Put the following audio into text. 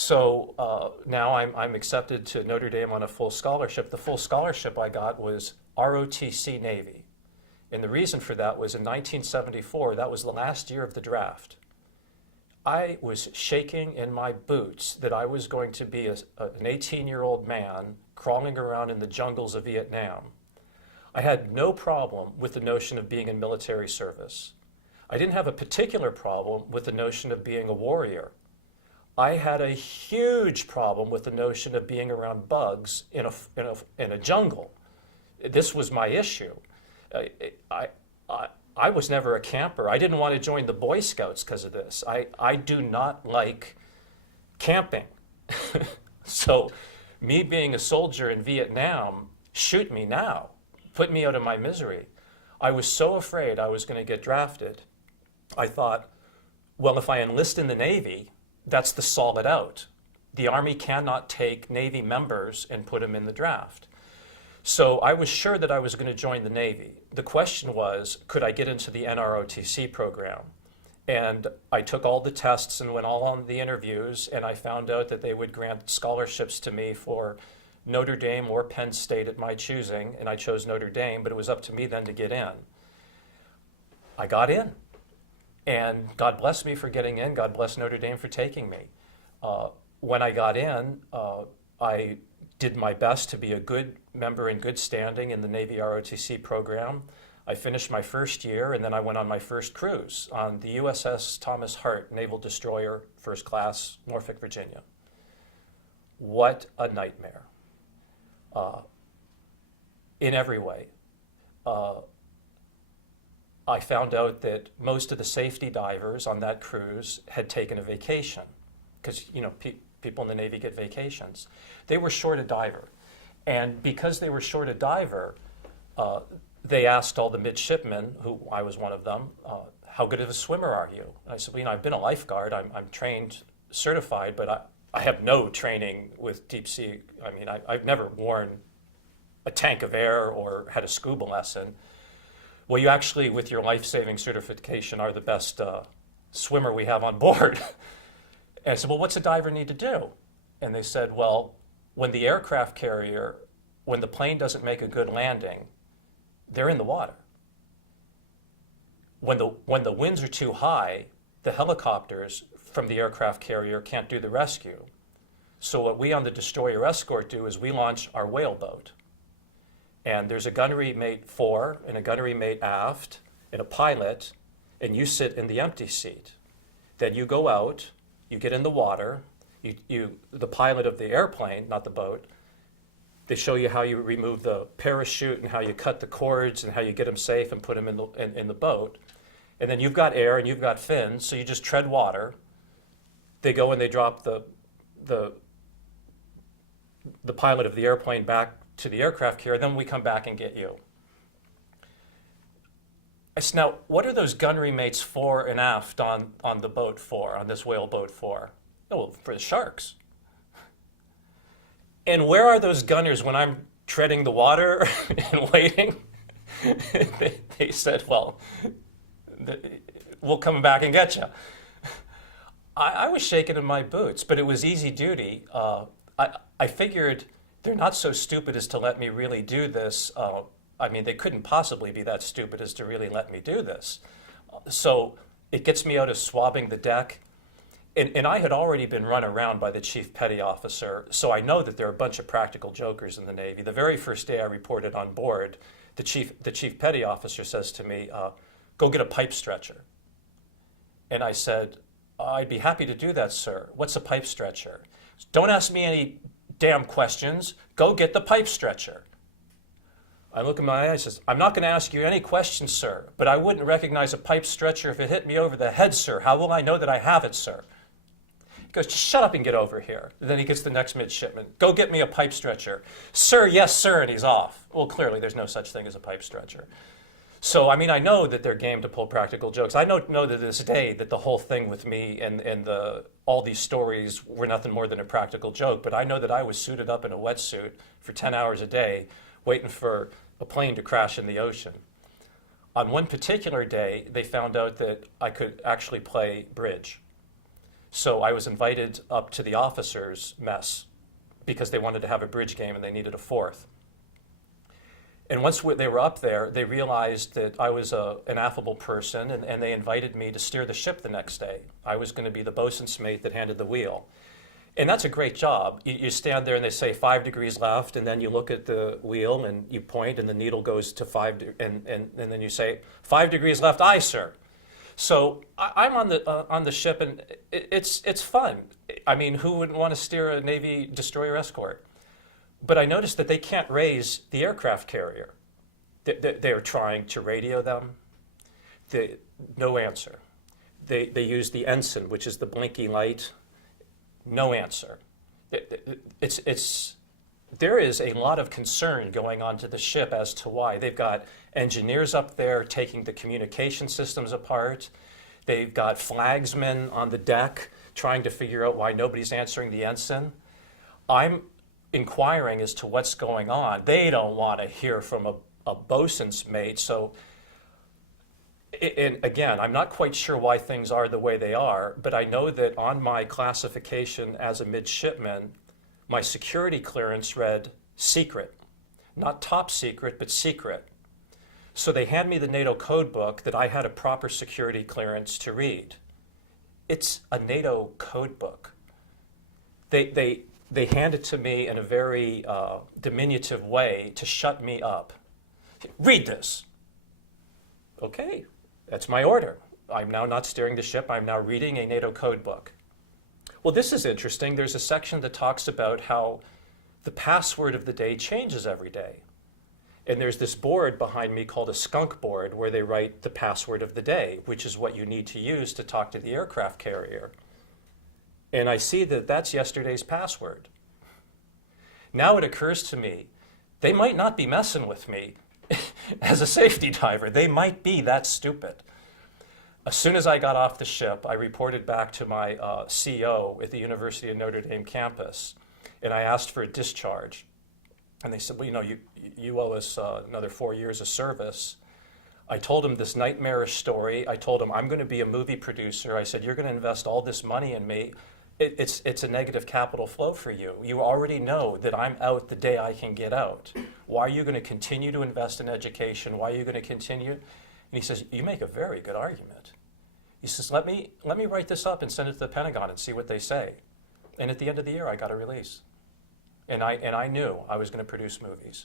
So now I'm accepted to Notre Dame on a full scholarship. The full scholarship I got was ROTC Navy. And the reason for that was in 1974, that was the last year of the draft. I was shaking in my boots that I was going to be an 18-year-old man crawling around in the jungles of Vietnam. I had no problem with the notion of being in military service. I didn't have a particular problem with the notion of being a warrior. I had a huge problem with the notion of being around bugs in a jungle. This was my issue. I was never a camper. I didn't want to join the Boy Scouts because of this. I do not like camping. So me being a soldier in Vietnam, shoot me now, put me out of my misery. I was so afraid I was going to get drafted. I thought, well, if I enlist in the Navy, that's the solid out. The Army cannot take Navy members and put them in the draft. So I was sure that I was going to join the Navy. The question was, could I get into the NROTC program? And I took all the tests and went all on the interviews, and I found out that they would grant scholarships to me for Notre Dame or Penn State at my choosing, and I chose Notre Dame, but it was up to me then to get in. I got in, and God bless me for getting in. God bless Notre Dame for taking me. When I got in, I did my best to be a good member in good standing in the Navy ROTC program. I finished my first year, and then I went on my first cruise on the USS Thomas Hart Naval Destroyer, First Class, Norfolk, Virginia. What a nightmare. In every way. I found out that most of the safety divers on that cruise had taken a vacation, because people in the Navy get vacations. They were short a diver. And because they were short a diver, they asked all the midshipmen, who I was one of them, how good of a swimmer are you? And I said, well, I've been a lifeguard. I'm trained, certified, but I have no training with deep sea. I mean, I've never worn a tank of air or had a scuba lesson. Well, you actually, with your life-saving certification, are the best swimmer we have on board. And I said, well, what's a diver need to do? And they said, well, when the aircraft carrier, when the plane doesn't make a good landing, they're in the water. When the winds are too high, the helicopters from the aircraft carrier can't do the rescue. So what we on the destroyer escort do is we launch our whaleboat. And there's a gunnery mate fore and a gunnery mate aft and a pilot, and you sit in the empty seat. Then you go out, you get in the water, the pilot of the airplane, not the boat, they show you how you remove the parachute and how you cut the cords and how you get them safe and put them in the boat. And then you've got air and you've got fins, so you just tread water. They go and they drop the pilot of the airplane back to the aircraft carrier, then we come back and get you. I said, now, what are those gunnery mates fore and aft on the boat for, on this whaleboat for? Oh, well, for the sharks. And where are those gunners when I'm treading the water and waiting? They said, well, we'll come back and get you. I was shaking in my boots, but it was easy duty. I figured they're not so stupid as to let me really do this. I mean, they couldn't possibly be that stupid as to really let me do this. So it gets me out of swabbing the deck. And I had already been run around by the chief petty officer, so I know that there are a bunch of practical jokers in the Navy. The very first day I reported on board, the chief petty officer says to me, go get a pipe stretcher. And I said, I'd be happy to do that, sir. What's a pipe stretcher? Don't ask me any damn questions. Go get the pipe stretcher. I look in my eyes and says, I'm not going to ask you any questions, sir, but I wouldn't recognize a pipe stretcher if it hit me over the head, sir. How will I know that I have it, sir? He goes, shut up and get over here. And then he gets the next midshipman. Go get me a pipe stretcher. Sir, yes, sir, and he's off. Well, clearly there's no such thing as a pipe stretcher. So, I mean, I know that they're game to pull practical jokes. I know to this day that the whole thing with me and all these stories were nothing more than a practical joke, but I know that I was suited up in a wetsuit for 10 hours a day waiting for a plane to crash in the ocean. On one particular day, they found out that I could actually play bridge. So I was invited up to the officers' mess because they wanted to have a bridge game and they needed a fourth. And once they were up there, they realized that I was an affable person, and they invited me to steer the ship the next day. I was going to be the bosun's mate that handed the wheel. And that's a great job. You stand there and they say 5 degrees left, and then you look at the wheel and you point and the needle goes to 5, and then you say, 5 degrees left, aye, sir. So I'm on the ship, and it's fun. I mean, who wouldn't want to steer a Navy destroyer escort? But I noticed that they can't raise the aircraft carrier. They're trying to radio them. No answer. They use the ensign, which is the blinky light. No answer. There is a lot of concern going on to the ship as to why. They've got engineers up there taking the communication systems apart. They've got flagsmen on the deck trying to figure out why nobody's answering the ensign. I'm inquiring as to what's going on. They don't want to hear from a bosun's mate. So, and again, I'm not quite sure why things are the way they are, but I know that on my classification as a midshipman, my security clearance read secret. Not top secret, but secret. So they hand me the NATO code book that I had a proper security clearance to read. It's a NATO code book. They hand it to me in a very diminutive way to shut me up. Read this. Okay, that's my order. I'm now not steering the ship. I'm now reading a NATO code book. Well, this is interesting. There's a section that talks about how the password of the day changes every day. And there's this board behind me called a skunk board where they write the password of the day, which is what you need to use to talk to the aircraft carrier. And I see that that's yesterday's password. Now it occurs to me, they might not be messing with me as a safety diver. They might be that stupid. As soon as I got off the ship, I reported back to my CO at the University of Notre Dame campus, and I asked for a discharge. And they said, well, you know, you owe us another 4 years of service. I told him this nightmarish story. I told him, I'm going to be a movie producer. I said, you're going to invest all this money in me. It's a negative capital flow for you. You already know that I'm out the day I can get out. Why are you going to continue to invest in education? Why are you going to continue? And he says, you make a very good argument. He says, let me write this up and send it to the Pentagon and see what they say. And at the end of the year, I got a release. And I knew I was going to produce movies.